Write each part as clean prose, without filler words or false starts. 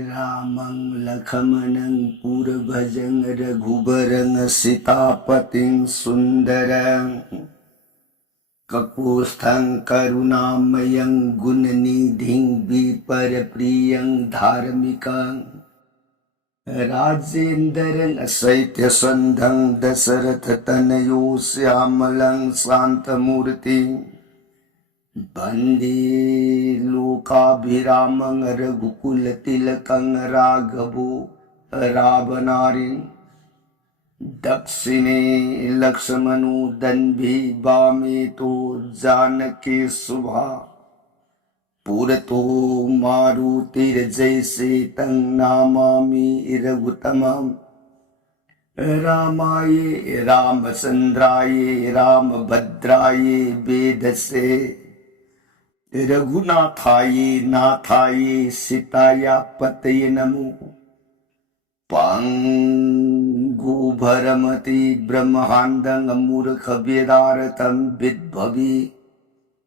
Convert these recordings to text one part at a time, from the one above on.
रामं लक्ष्मणं पुरभजं रघुबरं सीतापतिं सुन्दरं ककुस्थं करुणामयं गुणनिधिं विपरप्रियं धार्मिकं राजेन्द्रं सैत्यसन्धं दशरथतनयो श्यामलं शान्तमूर्तिम् वन्दे लोकाभिरामं रघुकुलतिलकं राघवो रावणारिं दक्षिणे लक्ष्मणो दन्भि वामे तो जानकीशुभा पुरतो मारुतिर्जयसेतं नमामि रघुत्तमम् रामाय रामचन्द्राय रामभद्राय वेदसे रघुनाथाय नाथाय सीताया पतये नमो पंगु भरमति ब्रह्मांडं मूर्खवेदार्थं विद्भवि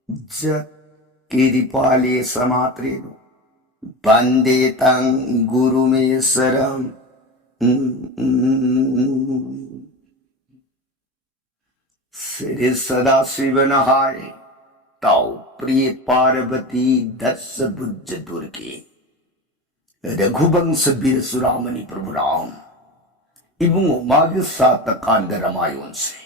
जत् किरिपाले समात्रेनु वन्दे तं गुरुमेश्वरम् श्री सदाशिव नहाय ताऊ प्रिय पार्वती दस बुज्ज दुर्गे रघुवंश वीर सुरामणि प्रभु राम इबुंगो मागे सात कांड रामायण से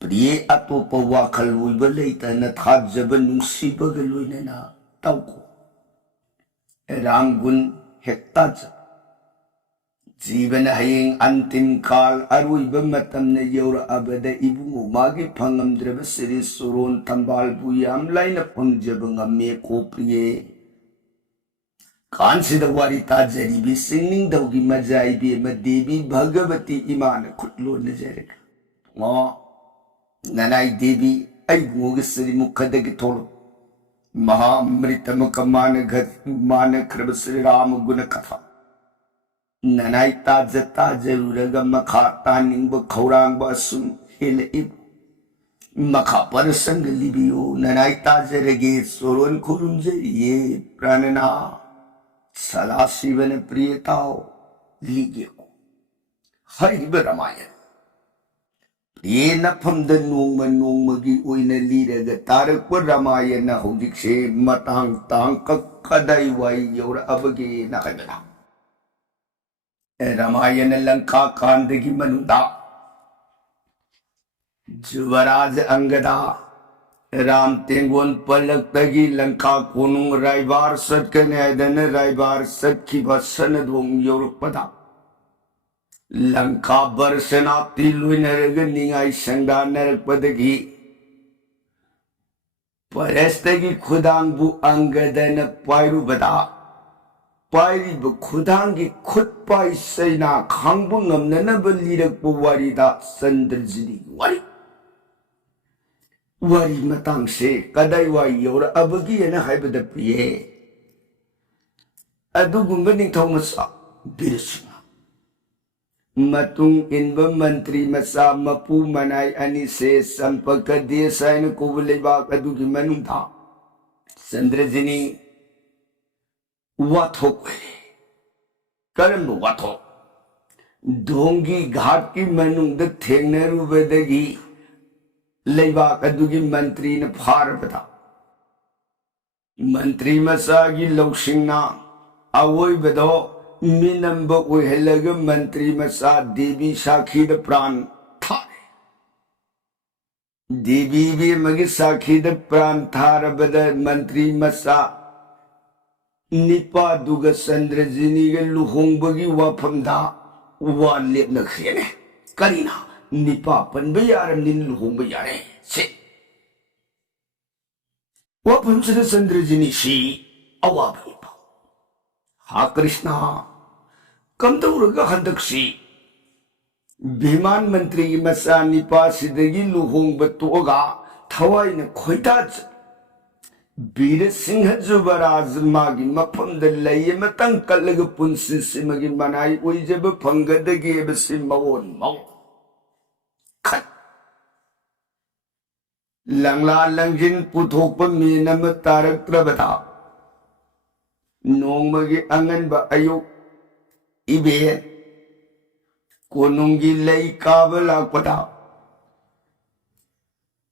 प्रिय अतोप वाखल उइब लेतन थाजब नुंसीबग लोइनना ताउको राम गुण हेक्ताज जीवन हयें अंतिम काल अरुइब मतमने यौरअबद इबुंगो मागे फंगमद्रब श्री सुरोन तंबालबु याम लाइन फंगजब ngame को प्रिय कांसिद वारी ताजरीबी सिंगिंग दौगी मजाइबी म देवी भगवती ईमान खुटलो नजरक मा ननाई देवी अइबुंगो श्री मुखदग थोलो महाअमृतम कमान घत मान खरब श्री राम गुण कथा ननाई ताजता जरूरग मखा तानिंग खौरांग असुम हेलइब मखा परसंग लिबियो ननाई ताजरगे सोरोन खुरुमजे ये प्राणना सदा शिवन प्रियताओ लिगे को हरिब रामायण प्रिय नफमद नोंग नोंगमगी ओइना लीरग तारक रामायण हौजिकसे मतांग तांग कदाई वाई यौर अबगे नखदना रामायण लंका कांड की मनुदा जुवराज अंगदा राम तेंगोन पलक तगी लंका कोनुंग रायबार सत्कन ऐदन रायबार सत्की बसन दोंग योरपदा लंका बरसना तिलुई नरग निंगाई संगा नरक पदगी परस्तगी खुदांग अंगदन पायरु बदा पायरिब खुदांगी खुद पाई सैना खांगबु ngमननब लिरकबु वारिदा चंद्रजिनी वारी मतंग से कदाई वाई योर अबगी न हाइबद प्रिय अदुगुंब निंथौ मसा बिरसिंह मतुंग इनब मंत्री मसा मपु मनाई अनि से संपक देसाइन कोबलेबा अदुगी मनुंथा चंद्रजिनी वाथोक करम वाथोक ढोंगी घाट की मनुंग थेंगनरुबदगी लेबाक अदुगी मंत्री न फारबदा मंत्री मसागी लौसिंगना अवोइबदो मिनंब ओहेलग मंत्री मसा देवी साखी द प्राण थारे देवी भी मगी साखी द प्राण थारबद मंत्री मसा निपा दुग चंद्रजिनी के लुहोंबगी वाफमदा वा लेपनखरेने करीना निपा पनबे यारम निन लुहोंब यारे से वाफम से चंद्रजिनी सी अवाबी हा कृष्णा कम तो उर्गा हंदक्षी विमान मंत्री की मसा निपा सिदगी लुहोंब तोगा थवाई न खोइताज वीर सिंह जुबराज मागी मफम द लय मतंग कलग पुंसि सिमगी मनाई ओइजब फंगदगे बसि मवोन मौ खत लंगला लंगिन पुथोप मीनम तारक त्रबता नोंमगी अंगनबा अयुक इबेन कोनुंगी लई काबा लाकपदा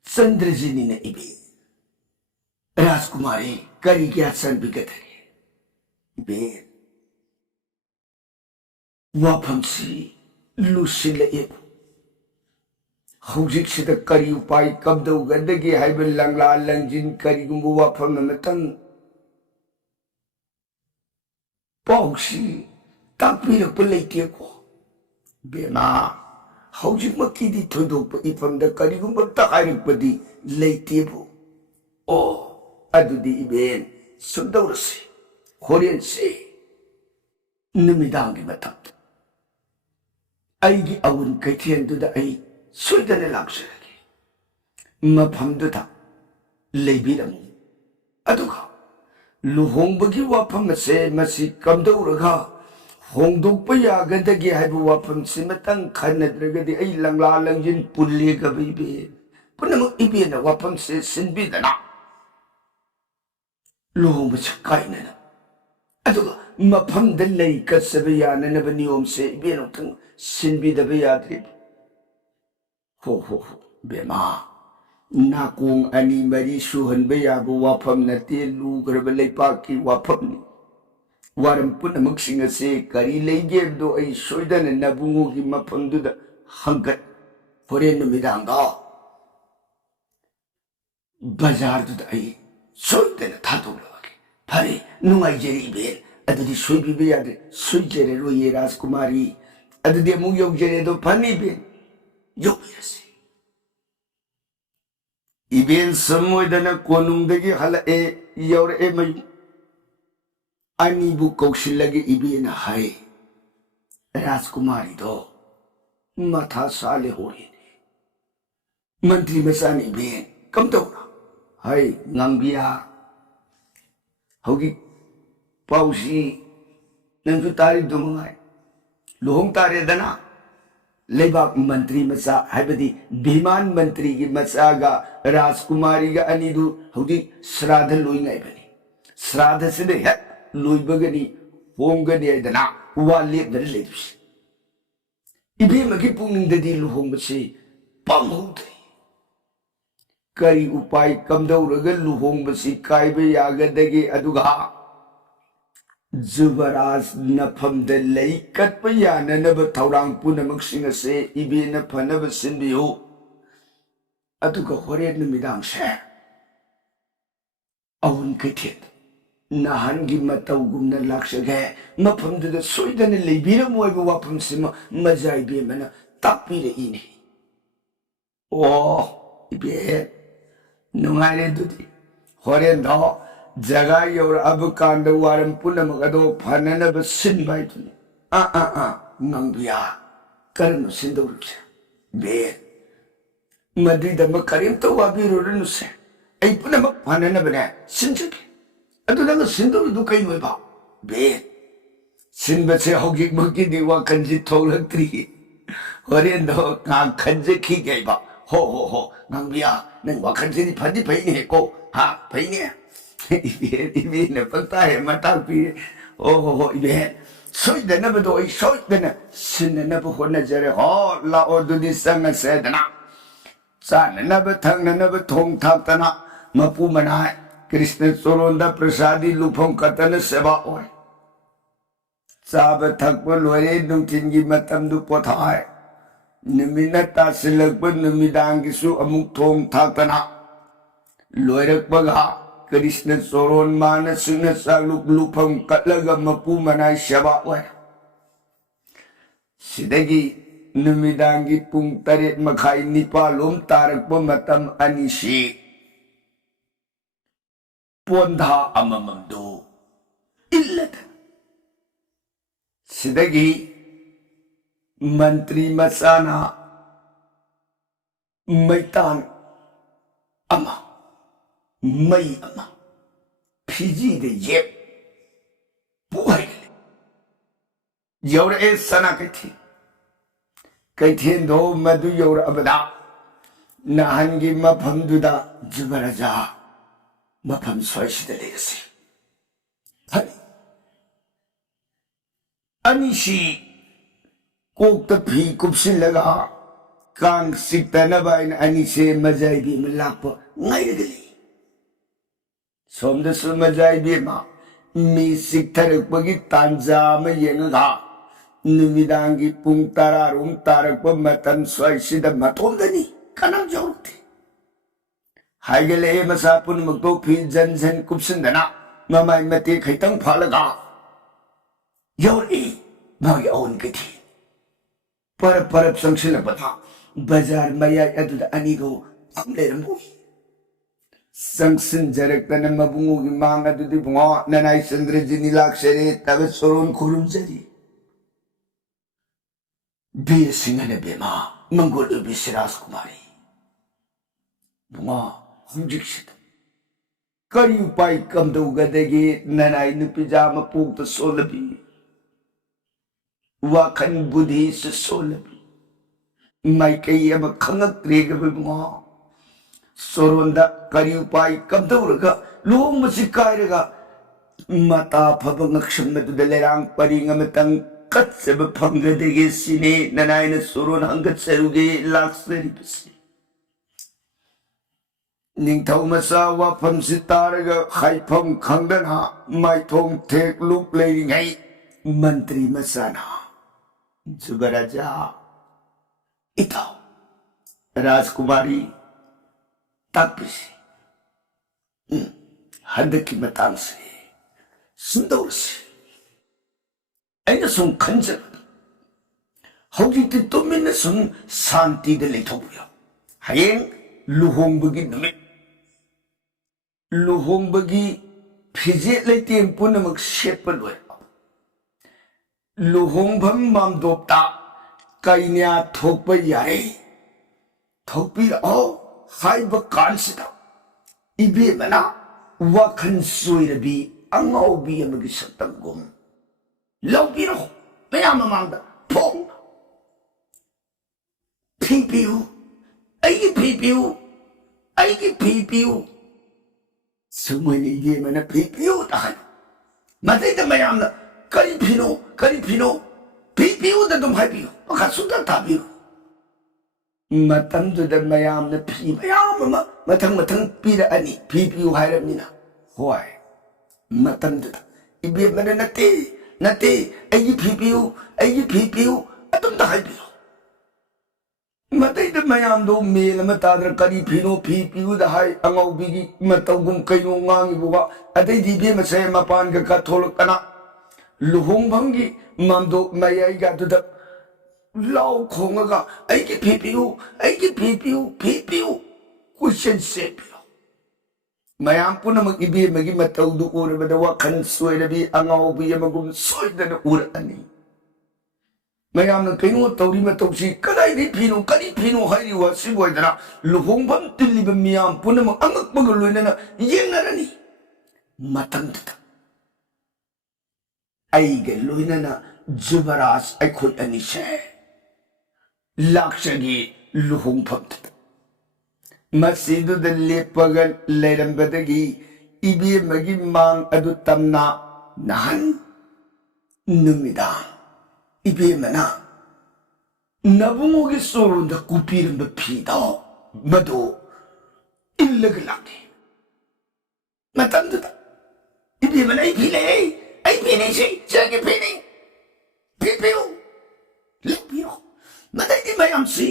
चंद्रजिनी ने इबेन राजकुमारी करी क्या सन बिगतरे इबेन वाफमसी लुसिले हौजिक सिदा करी उपाय कबदौगदगी हाइब लंगला लंजिन करीगुंबु वाफम नमतंग पाउसी ताकपिरक लेतेको बेमा हौजिक मकीदी थोदोप इफमद करीगुंबु तकारिकपदी लेतेबो ओ अदुदी इबेन सुंदौरसी होरेनसे नुमिदांगी मतम अईगी अवुन कैथेंदुदा अई सोइदने लाक्सरगे मफमदुदा लेबिरमु अदुगा लुहोंबगी वाफम से मसी कमदौरगा होंदोकप यागदगे हाइबु वाफम सिमतंग खनद्रगदि अई लंगला लंजिन पुल्लेगबैबे पुनमक इबेना वाफम से सिनबिदना लुहोंब छकाइनना अदुगा मफमद लई कसब याननब नियम से इबेनोतंग सिनबिदब याद्रि हो बेमा नाकोंग अनी मरी सुहनब याबु वाफम नते लुग्रब लेपाकी वाफमनी वारम पुनमकसिंग से करी लेगेबदो अई सोइदन नबुंगोगी मफमदुदा हंगत होरेन नुमिदांगा बाजारदुदा अई सोइदन थादोलगे फरे नुंगाइजेरी इबेन अदुदी सोइबिबे यादे सोइजेरे रोये राजकुमारी अदुदी अमुक योगजेरे दो फनी बेन योगयसे इबेन समोइदना कोनुंगदगी हलए यौरए मयु अनीबु कौशिलगे इबेन हाय राजकुमारी दो माथा साले होरे मंत्री मसान इबेन कम तौरा हाय नंबिया होगी पाउसी नंसु तारी दुमंगाय लुहोंग तारेदना लेबाक मंत्री मचा हाइबदी भीमान मंत्री की मचागा राजकुमारी गा अनिदु होगी श्राद्ध लोइनाय बनी श्राद्ध से दे है लोइबगनी होंगनी आइदना वा लेबदर लेदुस इबे मगी पुंगददी लुहोंगबसे पामहोदे करी उपाय कमदौरग लुहोंगबसी काइबे यागदगे अदुगा जुबराज नफमद लई कटप याननब थौरांग पुनमकसिंग से इबेन फनब सिनबियो अदुगा होरेन नुमिदांग से अवुन कैथेन नाहनगी मतौगुमना लाक्सगे मफमदुदा सोइदन लेबिरमोइबो वाफमसिम मजाइबेमना ताकपिरे इने ओ इबे नुंगाइरे दुदी होरेन दो जगह योर अब कांड वारम पुनमक अदो फननब सिनबाइतुनी नंबिया करनु सिंदौरुसे बे मदिदम करीम तो वाबिरुरुनुसे ऐ पुनमक फननबने सिनजगे अदुदंग सिंदौरुदु कैमोइबा बे सिनबसे होगी मकी दिवा कंजी थोलक्त्री होरेन दो का खंजखी गैबा हो नंबिया नंग वाखंजी फदी फैने को हा फैने इबेन पता है मता पी ओ इबेन सोइदनबदो आई सोइदन सिननब होनजरे हो लाओ दुदी संग सेदना चाननब थंगनब थोंग थाक्तना मपु मनाय कृष्ण चोरोंदा प्रसादी लुफों कतन सेवा ओय चाब थकब लोरे नुंथिनगी मतमदु पोथाय नुमिना तासिलकब नुमिदांगिसु अमुक थोंग थाक्तना लोयरकबगा कृष्ण चोरोन मानसिंह सालुक लुफम कटलगा मपु मनाय सेवा ओय सिदगी नुमिदांगी पुंग तरेट मखाई निपालोम तारकप मतम अनिसी पोंधा अमममदो इल्लत सिदगी मंत्री मसाना मैतान अमा मई अमा फिजी दे येप पुहाई यौर ए सना कैथेन दो मधु यौर अबदा नाहनगी मफमदुदा जुबरजा मफम सोइसिदा लेगसी हनी अनिशी कोकता फी कुपसिलगा कांग सिकतनबा इन अनिसे मजाइबी में लाप ngairegli somdasu majaibi ma mi siktarukpagi tanja ma yengaga numidangi pung tararum tarakpa matam swaisida matondani kanam jorukti haigale masapun magto phi janjan kupsindana mamai mate khaitang phalaga yori magi on kiti parap sangsilapata bazar maya aduda anigo amlerambu Sangsin jarak tanam mabungu ki manga tuti bunga nanai sandra jini laksere tabe soron kurum jari. Biya singane bema manggol ubi siras kumari. Bunga humjik sita. Kari upai kamda ugadagi nanai nupi jama pukta solabi. Wakan budhi sa solabi. Mai kaya makangak rega bunga. Soronda kari upai kamduraga luhong masikairaga mata pabangaksham na tudalerang paringamatang katsaba panggadege sine nanay na soron hanggat saruge laksaribasi ningtaw masawa pamsitaraga khaipam khangdana maithong tek lup leiringay mantri masana Jubaraja itaw Rajkumari Tapisi Handaki matangsi Sundawsi Aina sung kanjan Hawjiti tumina sung santi de leitobuya Hayeng luhongbagi numit Luhongbagi pije leiteng punamak shepalwe Luhongbam mamdopta Kainya thokpa yare Thokpira Haiba kansida ibe mana wakan soirabi angaubi amagi satangum laubiro mayama mangda pong pipiu aigi pipiu sumani ibe mana pipiu tahan matay da mayamna kari pino pipiu da dum haipiu makasuda tabiu Matamduda mayam na pi mayam matang piraan pipiu haramnina hoy matamduda ibe mana nate ayi pipiu atum da haipiu matay da mayam do mela matadra kari pino pipiu da hai angau bigi matawgum kayo ngangi buga atay di be masay mapan ka katholok kana luhong banggi mamdo mayay ga duda Lau kongaga aiki pipiu kusyan sepio mayam po na mag-ibi magi matawdo ura madawa kansoy na bi angaw biya magum soy na na ura ani mayam na kayo tawri matawsi kanay di pino hayriwa siboy na na luhong bam tilibam miyam po na mag-angak magaloy na na yen na rani matangtata ay galoy na na Jubaras ay koy anishe Lakshagi luhong pamtata Masidu da lepagal lairambadagi ibi magi mang adu tamna nahan numidang ibi mana nabungogi soron da kupirin da pida mado illagalaki matandata ibi mana ay pili siya siyagi pili pipiyo lapiyo matay di mayam si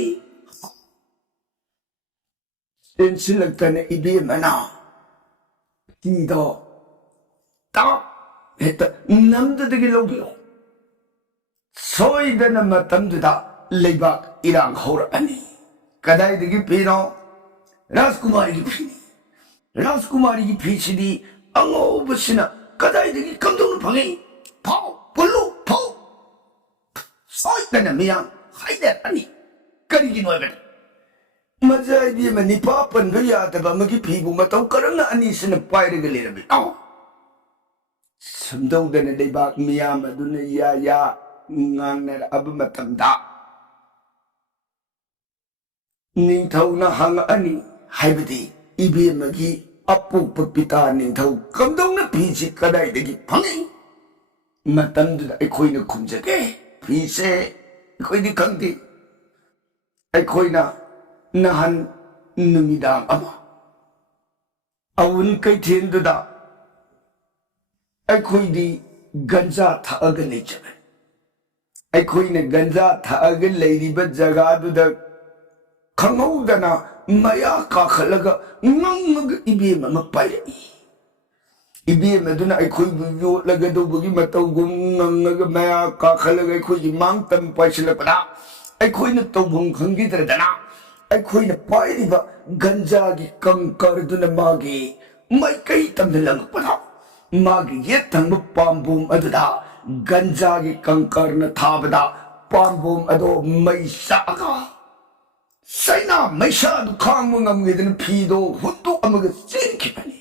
Sinsilagta na ibi mana Tido Ta Heta namdadagi logyo Soy da na matamdada Laybak ilang hora ani Kaday dagi pino Rajkumari ki pini Rajkumari ki pichidi Ang obasina Kaday dagi kamdong pangi Pao Pulu Pao Soy da na miyang Haidar ani Kari ginoy bata Mazay di man ni papan gaya taba magi pibu mataw karang na ani sinapay regalera bi. Samdaw da na daybak miyama doon na yaya ngang na abu matamda. Ning taw na hanga ani haibati ibi magi apu pagpita ning taw kamdaw na pisi kaday dagi pangi. मतंदुदा अखोइना खुमजगे फीसे अखोइदि खंगदे अखोइना नहन नुमिदांग अमा अउन कैथेंदुदा अखोइदि गंजा थाअग लेचबे अखोइना गंजा थाअग लेरिब जगादुदा खंगौदना मया काखलगा नंगग इबेम अमा पाइरई इबेम अदुना अखोइबु योलगदौबगी मतौगुम नंगग मया काखलगा अखोइगि मांगतम पाइसलपदा अखोइना तौबुम खंगिद्रदना अखोइना पाइरिबा गंजागी कंकरदुना मागी माइकई तमने लंगपदा मागी ये थंब पाम्बुम अदुदा गंजागी कंकरना थाबदा पाम्बुम अदो मैसागा सैना मैसा खांग ngamgidin phido hundu amaga chenkhibani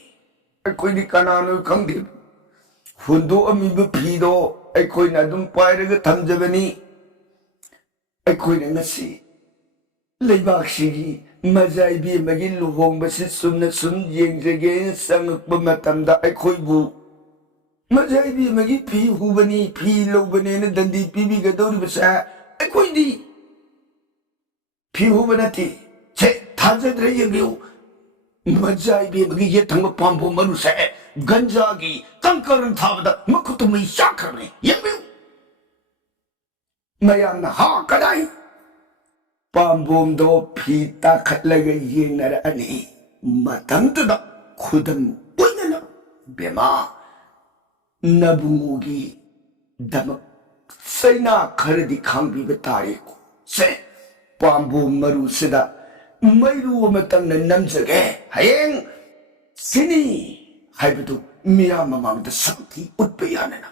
akoini kananu khangde hundu amiba phido akoina adum pairaga thamjabani akoina ngasi leibaksigi mazaibi magi luhongbasi sumna sum yengjage sangakba matamda akoibu mazaibi magi phi hubani phi lobane na dandi pibi gadori basa akoidi 피후분한테 제 타자들의 얘기요 मजाइबे मगी ये थंग पांबो मनुसे गंजागी कंकरन थाबदा मकुतु मई शाखरने यंगबे मयाना हा कदाई पांबोम दो फीता खलगे ये नर अनि मतंतुदा खुदम उनना बेमा नबुगी दमक सैना खरदी खांबी बतारेको से पांबो मरु सिदा मैरू मतंग नमजगे हयेंग सिनी हाइबदु मिया ममांग द संति उत्पयानना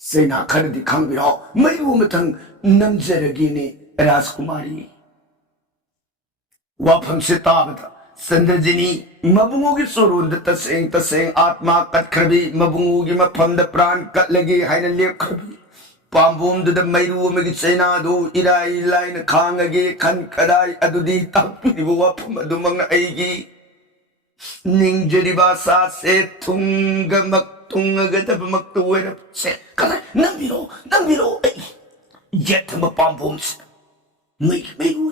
सेना खरदी खांबिरो मैरू मतंग नमजरगीने राजकुमारी वाफंग से ताबता संदजिनी मबुंगोगी सोरोंद तसेंग तसेंग आत्मा कटखरबी मबुंगोगी मफमद प्राण कटलगे हाइना लेखरबी पांबोम दुद मैरू में चैना दो इराई लाइन खांगगे खन कदाई अदुदी तापिबो वफम अदुमंग आईगी निंगजरिबा सा से थुंग मक्तुंगगदब मक्तुवेर से कदाई नंबिरो येथम पांबोम से मैरू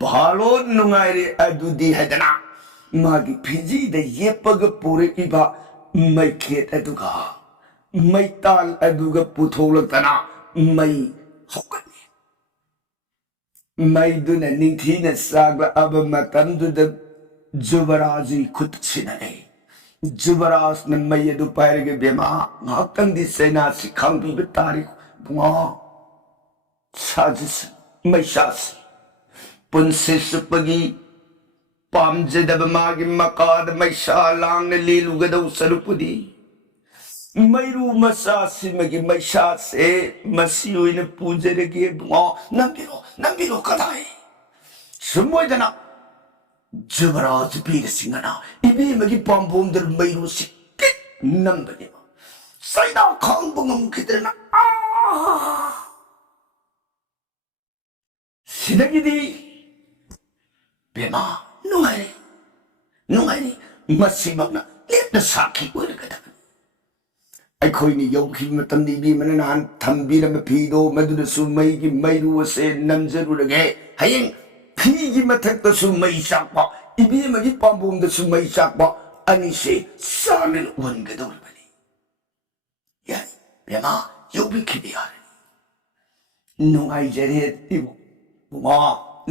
भालो नुंगाइरे अदुदी हदना मागी फिजी द येपग पूरे इबा मैखेत अदुगा मई ताल अदुगा पुथोलतना मई होगनी मई दुना निंथीना सागला अब मतंदुद जुबराजी खुद छिनने जुबराज न मई अदु पायरगे बेमा ngakang di sena si khangbi betari bunga sajis mei sas punse supagi pamje dab magi makad mei sa lang ne lilu gadau sarupudi मैरू मसा सिमगी मैसा से मसीओइन पूजरगे बुआ नंबिरो कदाई सुमोइदना जुबराज पीर सिंगना इबे मगी पांबोम दर मैरू सिक्के नंबने सैना खांग बुंगम किदरना सिदगिदी बेमा नुंगाई मसीमगना लेपना साखी ओरगदा अखोइनी यौखी मतमदी बी मननान थंबीरम फीदो मदुदसु मईगी मैरू से नमजरुरगे हयेंग फीगी मथक्तसु मई चाकपा इबेमगी पांबोमदसु मई चाकपा अनिसे सामेल वनगदौरबनी याय बेमा यौबी खिबियार नुंगाई जरे इबो बुमा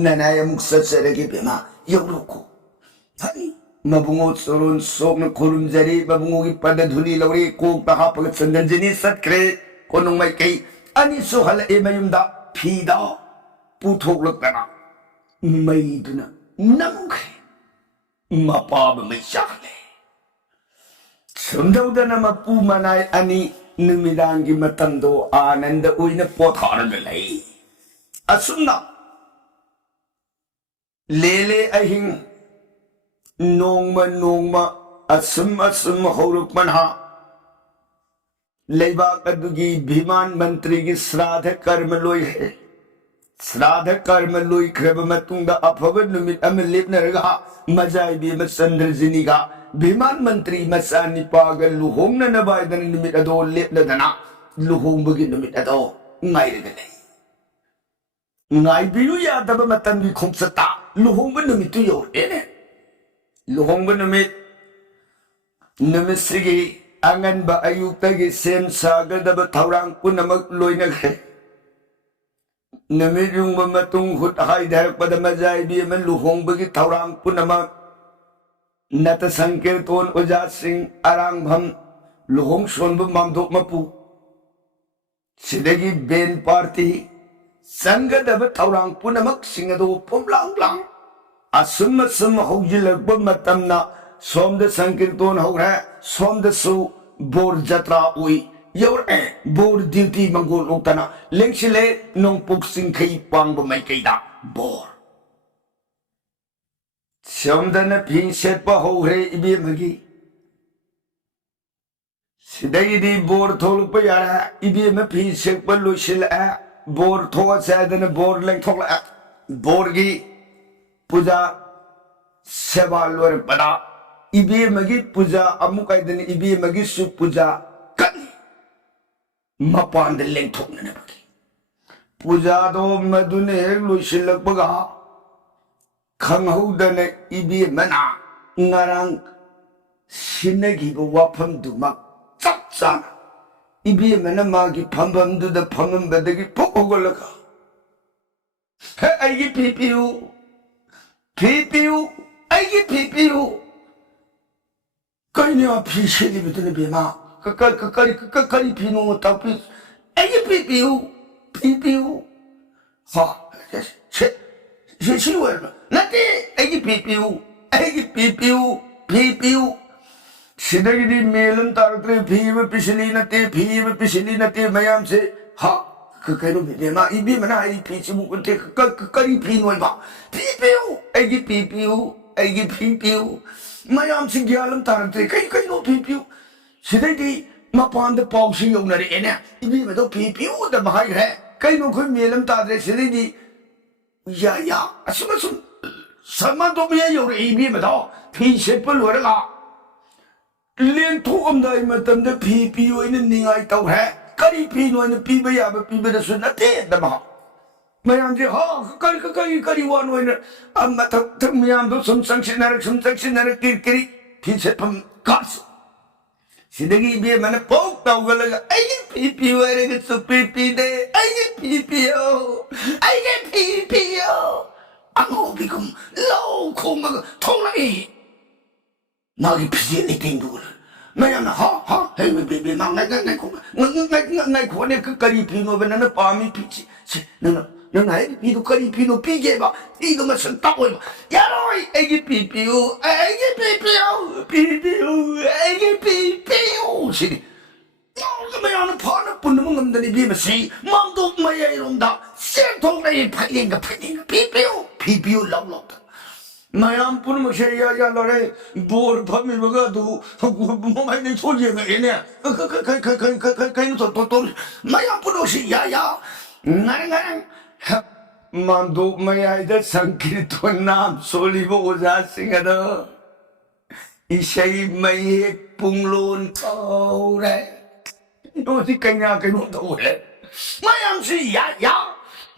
ननाय मुक्ससरगे बेमा यौरोको हनी मबुंगो सोरोन सोकन खुरुमजरी मबुंगोगी पदधुनी लौरी कोक तहापग संदनजनी सत्क्रे कोनुंग माई कई अनि सोहल ए मयुमदा फीदा पुथोकलकना मैदुना नमखे मपाब मैचाले सुंदौदना मपू मनाय अनि नुमिदांगी मतंदो आनंद उइना पोथारग लई असुना लेले अहिंग नोंगमा असुम हौरुकमनहा लेबाक अदुगी भीमान मंत्री की श्राद्ध कर्म लोई है श्राद्ध कर्म लोई खरब मतुंगा अफब नुमित अम लेपनरगा मजाइबी म चंद्रजिनीगा Biman Mantri Masani Pagal Luhong na nabaydan ng numit ato lit na dana Luhong bagin numit ato ngay rin ngay biyu yata ba matan bi kong sa ta Luhong ba numit tuyo Luhong ba numit sige angan ba ayuk tagi sem saga da ba taurang po na magloy na numit yung mamatong hutay dahil pa da mazay di man Luhong bagi taurang po na Nata Sankirton Ojat Singh Arangbham Luhong Shonbu Mamdok Mapu Sidagi Ben Party Sangadaba Taurang Punamak Singado Pumlang Lang Asum Hogilagba Matamna Som the Sankirton Hora Som the Su Bor Jatra Ui Yor Bor Duty Mangol Utana Lengsile Nong Puksing Kai Pang Bumaykida Bor Somdana pin set pa ho re ibi magi Sidai di bor thol pa yara ibi ma pin set pa lushil a bor thoa sadana bor lang thol a bor gi puja seva lor pada ibi magi puja amukai dan ibi magi su puja kan mapan de leng thok na bagi puja do madune lushil baga 강호단의 입이 많아 나랑 신내기고 와품도 막 짭잖아 입이 많아 막이 밤밤두다 밤은 바닥이 보고 걸러가 아이기 피피우 아이기 피피우 까이냐 피시리 비드는 비마 까까리 비농을 딱 피 아이기 피피우 하 시시월 나티 애기 피피우 시대기디 메लन तारत्रे भीव पिछली नते मयाम से हा ककरो बेमा इबी मना आई पीछे मुकुते ककरी फीनोय बा पीपियो मयाम से ग्यालम तारत्रे कई नो पीपियो सिदेगी मपान द पाउसी योनरे एने इबी में तो पीपियो द भाई है कई नो कोई मेलम तारत्रे सिदेगी या असुम समादो में योरे इबी में तो पीछे पर लोरेगा लें तो अमदाई मतम दे पीपियो इन निगाई तो है करी पीनो इन पीबे या पीबे दे सुनते दमा मयाम जे हा करी वानो इन अम्मा तक मयाम दो संसंक्षिनर किरी पीछे पम कास सिदगी बे मैंने पोक ताउगलगा आई पीपियो रे के सु PP they I पीपियो अंगो बिकुम low खोंग थोंलाई 나기 피지에 땡두를 나야나 하하 헤이 베베 나나나나 나나 고네 끝까지 비노 나는 밤이 피지 너나 애기 비도 까리 비노 피게 봐 이거 무슨 따고 야로이 애기 피피우 시리 너는 파는 분는 없는데 비면시 마음도 마야 이런다 셀통레이 팔린가 피피우 럭럭 Mayam pun masih ya lore bor pami baga tu mau main soalnya ini kain to mayam pun masih ya ngarang mandu maya itu Sankirtan nam soli boga singada isai mai punglon ore itu si kanya ore mayam sih ya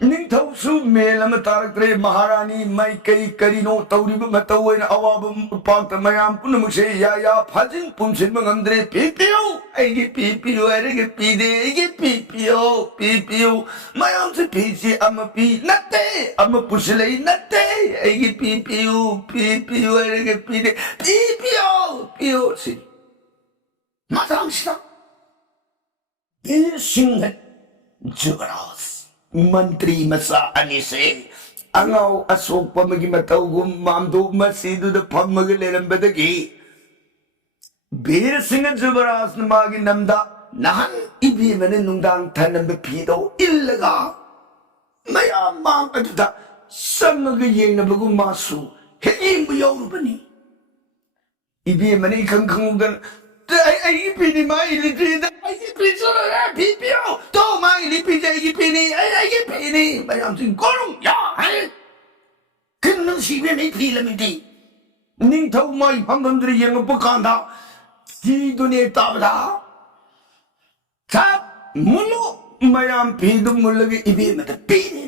निंथौसु मेलम तारक्रे महारानी मई कई करीनो तौरिब मतौन अवाब पाक्त मयाम पुनमुसे या फाजिन पुमसिन मंगंद्रे पीपियो आइगे पीपियो अरेगे पीदे आइगे पीपियो मयाम से PC um P नते um पुसले नते आइगे पीपियो अरेगे पीदे पीपियो C मातांगसिना Singh जुगरास Menteri Masa Anise Angau asok pamagi matawgum mamdo masidu da pamagalam badagi Bir Singh Jubaras namagi namda nahan ibi mane nungdang tanam bepido illaga maya mang aduda samaga yeng na bagu masu heying buyaw bani ibi mane ikang kangugan ai pini mai lipida ai pini sora pipio to mai lipida ai pini bayam sing gorong ya ai kin nang si ben ai pila miti ꯅꯤꯡꯊꯧ ꯃꯥꯒꯤ ꯐꯝꯐꯝꯗꯨꯗ ꯌꯦꯡꯉꯛꯄ ꯀꯥꯟꯗ ꯐꯤꯗꯨꯅꯦ ꯇꯥꯕꯗ ꯆꯞ ꯃꯨꯜꯂꯨ ꯃꯌꯥꯝ ꯐꯤꯗꯨ ꯃꯨꯜꯂꯒ ꯏꯕꯦꯝꯃꯗ ꯄꯤꯔꯦ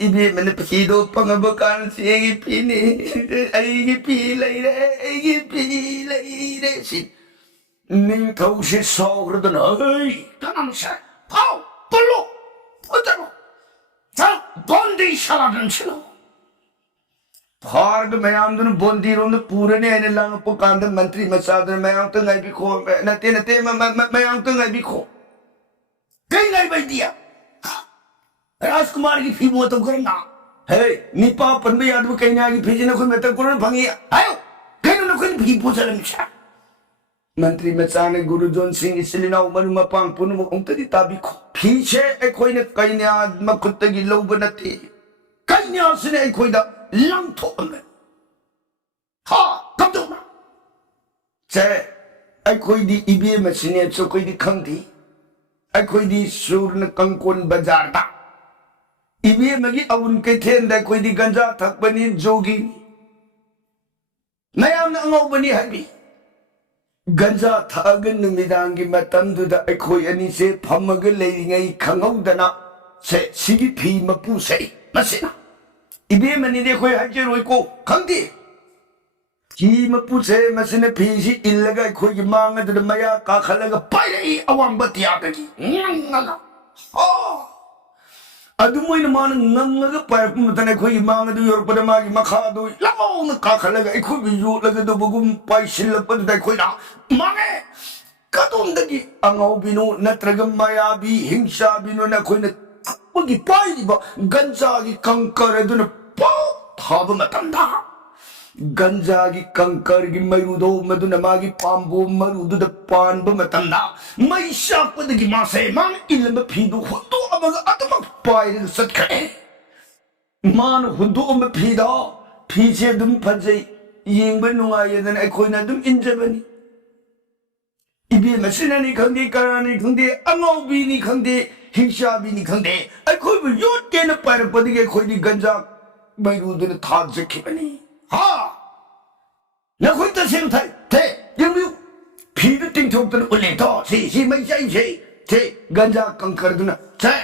이비에면 피도 뻥어볼까 시기 피니 아이기 피레이래 아이기 피레이래 시 닝터우시 서그러던 어이 까나무샤 파우 볼로 어쩌고 자 본디 샤라든 치로 भार्ग ma'am दोनों बोंदी रोंद पूरे ने ऐने लांग पो कांदर मंत्री मसादर मैम तो नहीं भी खो नते नते मैम तो नहीं भी खो कहीं नहीं बैठ दिया राजकुमार की फी वो तो करना है निपा पन्बे याद वो कहीं ना की फी जिन्हें कोई मतलब करो ना भंगी आयो कहीं ना कोई फी पूछा लम्शा मंत्री मसाने गुरु जोन सिंह इसलिए ना उमर उमर पांग पुन वो उम्मीद थी ताबी खो पीछे एक कोई ने कहीं ने आदम कुत्ते की लोग बनती कहीं ने आसने एक कोई दा लंग थोड़े हाँ कब दो ना चाहे एक कोई दी इबे मशीने तो कोई दी खंडी एक कोई दी सूरन कंकोन बाजार दा इबे मगी अवुन के थे अंदर कोई दी गंजा थक बनी जोगी मैं आम ना अंगाव बनी है भी गंजा थकन निमिदांगी मतम दुदा एक कोई अनी से फमगल लेंगे खंगाव दना से सिगी फी मपू से मसीना इबे मनी दे कोई हजे रोई को खंदी की मपू से मसीने फीसी इल्लगा कोई मांग दे मया का खलगा पाई अवाम बतिया की नंगा ओ अदुमोइन मान नंगा पाई मतने कोई मांग दे योर पर मागी मखा दो लाओ न का खलगा इखो बिजो लगे दो बगुम पाई शिल पर दे कोई ना मांगे कदोंदगी अंगाव बिनो नत्रग मया भी हिंसा बिनो न कोई न उनकी पाई दी बा गंजा की कंकर दुन पाव थाब मतंदा गंजा की कंकर की मरुदो मधुन मागी पांबो मरुदो द पान ब मतंदा मई शाप पद की मासे मान इल्म फीदो हुदो अमग अतम पाई सत करे मान हुदो अम फीदा फीचे दुम फजे येंग ब नुंगाये दन अखोय ना दुम इंजबनी इबे मसिनानी खंदे करानी खंदे अंगौबीनी खंदे हिंसा भी नहीं खंदे अखोई भी योट के न पर पदी के कोई दी गंजा मैरू दिन था जखी बनी हाँ न कोई तो सिर था थे यंग फिर टिंग ठोक तो उले तो सी मैं चाहिए थे गंजा कंकर दुना थे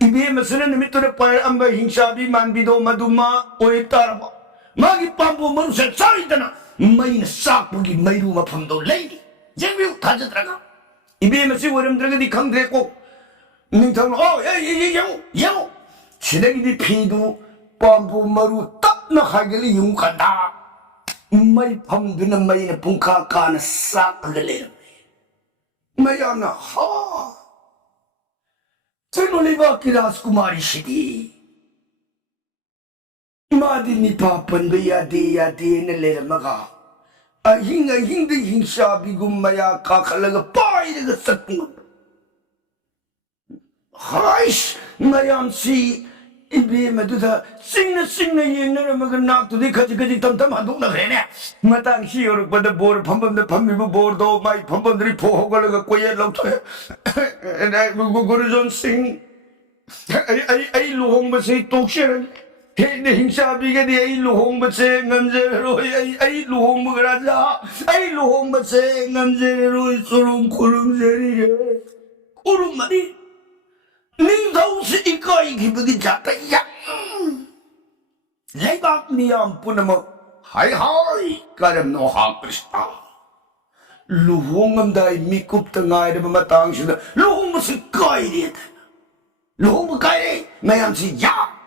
इबे मसले निमित्त ने पर अंब हिंसा भी मान भी दो मधुमा ओए तारबा मागी पांबो मरु से सारी तना मैं न साक बुगी मैरू मफम दो लेडी यंग था जतरगा इबे मसी वरम द्रग दी खंदे को 닝탕 영영 시래기디 피도 빰부 마루 딱나 하길리 용간다 마이 밤드는 마이네 bun카 까나 싹 그래 마야나 하 세노리바 기라스쿠마리 시디 마디니 파펀 야디네 레르마가 아 힝데 힝샤비금 마야 카칼라가 빠이르가 싹 하이씨 마얌씨 이비 메두다 싱나 얘는 뭐가 나도 가지 덤덤하도 그래네 마땅히 여러분들 보를 판범들 판미부 보도 마이 판범들이 보호걸가 꼬예 놓토 나 고고르존 싱 아이 루홍버세 똑셔 내 힘사비게 내 루홍버세 남제로 아이 루홍버라자 아이 루홍버세 남제로 소름 고름제리게 고름마리 닝다우스 이거이 기분이 잡다 야 내가 니암 뿌나뭐 하이하이 가름 노하 그리스다 루홍음다이 미kup다 nga이르바 마땅시다 루홍무스 까이리 루홍무 까이리 매암시 야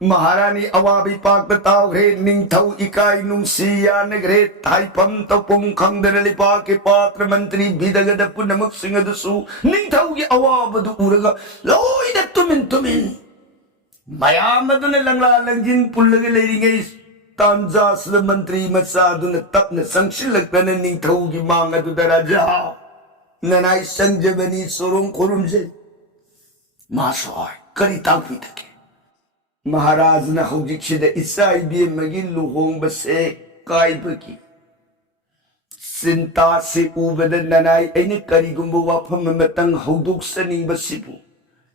महारानी अवाबी पाक बताओ घरे निंथौ इकाई नुंसिया नगरे थाइपम तपुम खंगदरली पाके पात्र मंत्री बिदगद पुनमक सिंगदसु निंथौ की अवाबदु उरगा लोइद तुमिन मयामदुन लंगला लंजिन पुल्लगे लेरिंगे तांजास मंत्री मसादुन तपन संक्षिलकन निंथौ की मांगदु दराजा ननाई संजबनी सोरों खुरुमजे मासोय करिता पितके महाराज ना हौजिक्सिदा इसाई बेमगी लुहोंबसे काइबगी सिंता से उबद ननाई ऐने करिगुंबो वाफम मतंग हौदुक्सनिंबसिबु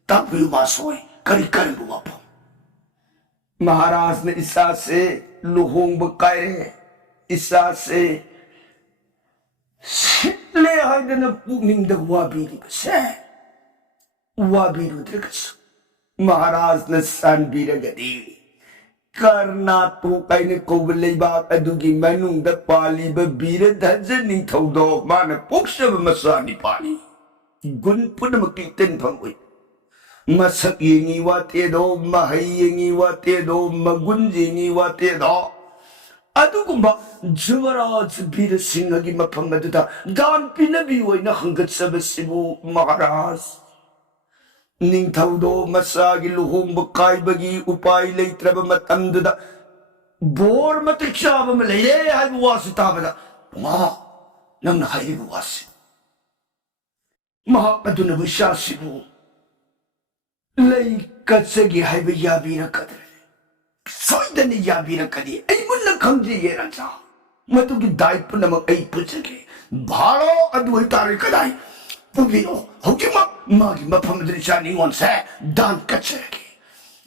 ताबु मासोय करिगुंबो वाफम महाराज ने इसा से लुहोंब कायरे इसा से सिले हाइदना पुनिंग द वाबीरी बसे वाबीरुद्रगस महाराज न सानबीरगदी कर्नाटक काइने कोबलेबाक अदुगी मनुंग द पालीब बीर धज निंथौदो मान पोक्सब मसानी पानी गुन पुनमकी तेन फंगुई मसक येंगी वातेदो महई येंगी वातेदो मगुन येंगी वातेदो अदुगुंबा जुवराज बीर सिंह की मफम अदुदा दान पिनबी ओइना हंगत्सबसिबु महाराज निंथौदो मसागी लुहोंब काइबगी उपाय लेत्रब मतंददा बोर मतिक्षाब म लेये हाइबु वासि ताबदा मा नंग हाइबु वासि महा अदुना विशासिबु लई कत्सगी हाइबु याबीरकदरे सोइदनी याबीरकदी ऐ मुन्न खंजिगे राजा मतुगी दाइ पुनमक ऐ पुजगे भालो अदु तारे कदाई पुबिरो होकिमा मागी मफमदरि चानिंगोनसे दान कचरगे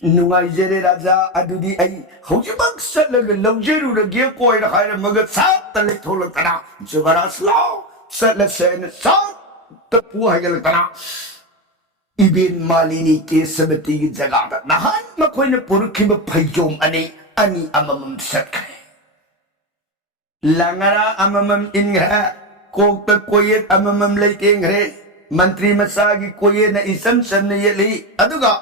नुंगाइजेरे राजा अदुदी ऐ होकिमक सलग लौजेरुरगे कोइरा हाइर मग सात तले थोलकना जुबरास लाओ सलसेन सात तपु हाइगलकना इबेन मालिनी के सबती की जगह नहान मखोइन पुरखिब फैजोम अने अनि अममम सटखे लंगरा अममम इंग्रा कोक कोयेत अममम लेतेंग्रे मंत्री मसागी कोये न इसम सन येली अदुगा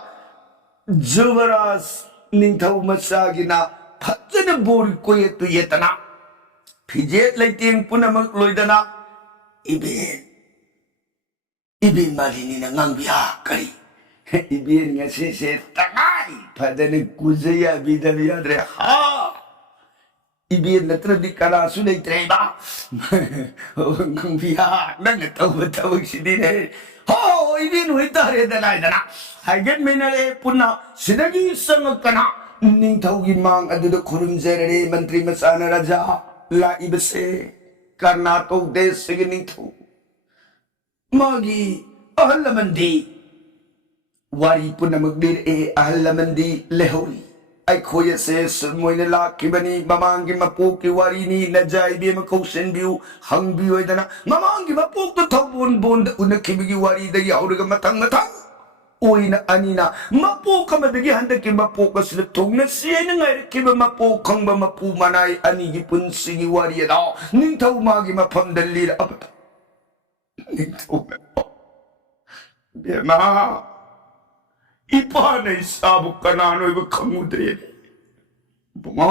जुवराज निंथौ मसागी ना फजन बोर कोये तु येतना फिजेत लेतेंग पुनमक लोइदना इबेन मालिनी ना ngangbia kari इबेन ngasi se tangai padane kuzaya bidabia dre ha इबेन नत्र दिकरा सुनै त्रेबा ngangbia nang taw sidine ho इबेन होइतारे दनाइदना हाइगेट मेनरे पुना सिदगी संगकना निंथौगी मांग अदुद खुरुमजेरे मंत्री मसाना राजा ला इबसे कर्नाटक देश से निंथौ मागी अहलमंदी वारी पुनमगदीर ए अहलमंदी लेहोरी आई खोय से मोइने लाखिबनी ममांगी मपोक की वारी नी नजाइबे मकौसन बिउ हंगबी ओइदना ममांगी मपोक तो थबोन बोंद उनखिबगी वारी दगी औरग मतंग मतंग ओइना अनिना मपोक मदगी हंदकी मपोक सिल थोंगना सियन ngairkiba मपोक खंगबा मपु मनाई अनिगी पुनसिगी वारी दा निंथौ मागी मफम दल्लीर अबता बेमा इपाने साबु कनानो इब खमुद्रे बुमा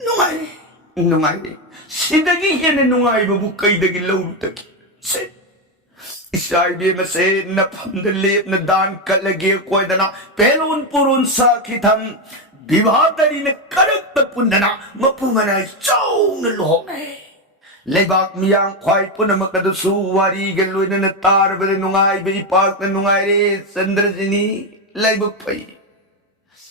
नुंगाई सिदगी हेने नुंगाई बबु कैदगी लौरुतकी से इसाइबे मसे नफमदले न दान कलगे कोइदना पेलोन पुरुन साखिथम विवाहतरी ने करत पुंदना मपुमना चौन लोमे लेबाक मियांग ख्वाई पुनमकदसु वारी गलोइन तार बले नुंगाई बे पाक नुंगाई रे चंद्रजिनी लेबक फई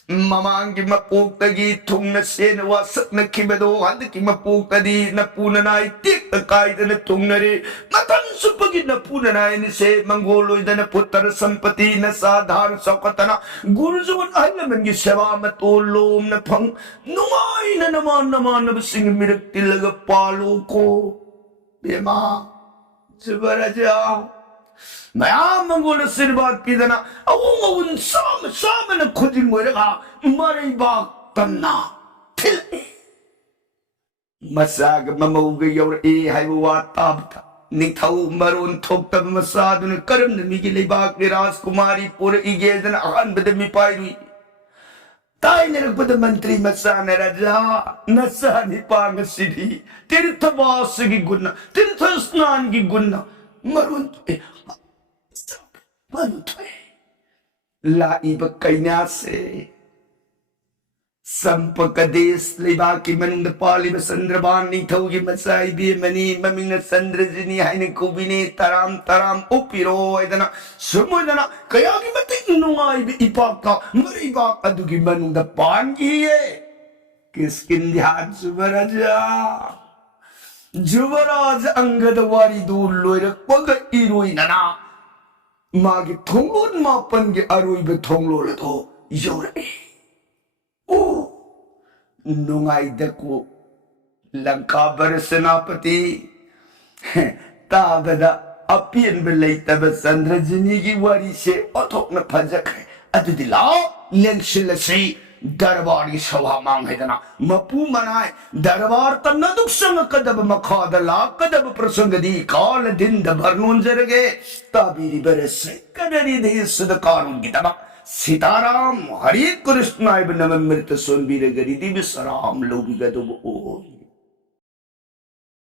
ममांगी मपोक तगी थुंगन सेन वासक न खिबदो हंद की मपोक तदी न पुननाई टिक कायदन थुंगनरे मतन सुपगी न पुननाई नि से मंगोलोइदन पुत्र संपत्ति न साधार सौकतना गुरुजुन अहलमन की सेवा मतो लोम न फंग नुंगाई न नमान बसिंग मिरक तिलग पालो को बेमा जुबराजा मैं मंगोल सिरबाद पीदना अवुन साम न खुदिंग मोरगा मरे बाग तन्ना थिल मसाग ममौग योर ए हाइबु वा ताबता निथौ मरोन थोक्तब मसादुन करम नमिगी लेबाग के राजकुमारी पुर इगेदन अहन बदमी पाइरुई ताई नरकपद मंत्री मसान राजा नसा निपांग सिरी तीर्थवास की गुण तीर्थ स्नान की गुण मरुन लाइब कैन्या से संपकदेश लेबा की मनुंद पालिब चंद्रबान निथौगी मसाई बे मनी ममिंग चंद्रजिनी हाइने कुबिने तराम उपिरो इदना सुमुदना कयागी मते नुंगाई बे इपाका मरिबा अदुगी मनुंद पानगिए किसकिन ध्यान जुबराज अंगद वारी दूर लोइरक पग इरोइनना मागी थोंगलोन मापन के अरुइबे थोंगलोल तो योरे ओ नुंगाई दको लंका बर सेनापति ताबदा अपियन बिलई तब चंद्रजिनी की वारी से अथोक न फजक है अदुदी लाओ लेंगशिल से दरबार की सभा मांग है तना मपू मनाए दरबार तन्ना दुख संग कदब मखाद ला कदब प्रसंग दी काल दिन दभरनून जरगे ताबीरी बरसे कदरी दे सदकारुन की तबा सीताराम हरि कृष्ण आय नमः मृत सोनबीर गरी दिव्य सराम लोभी गदब ओ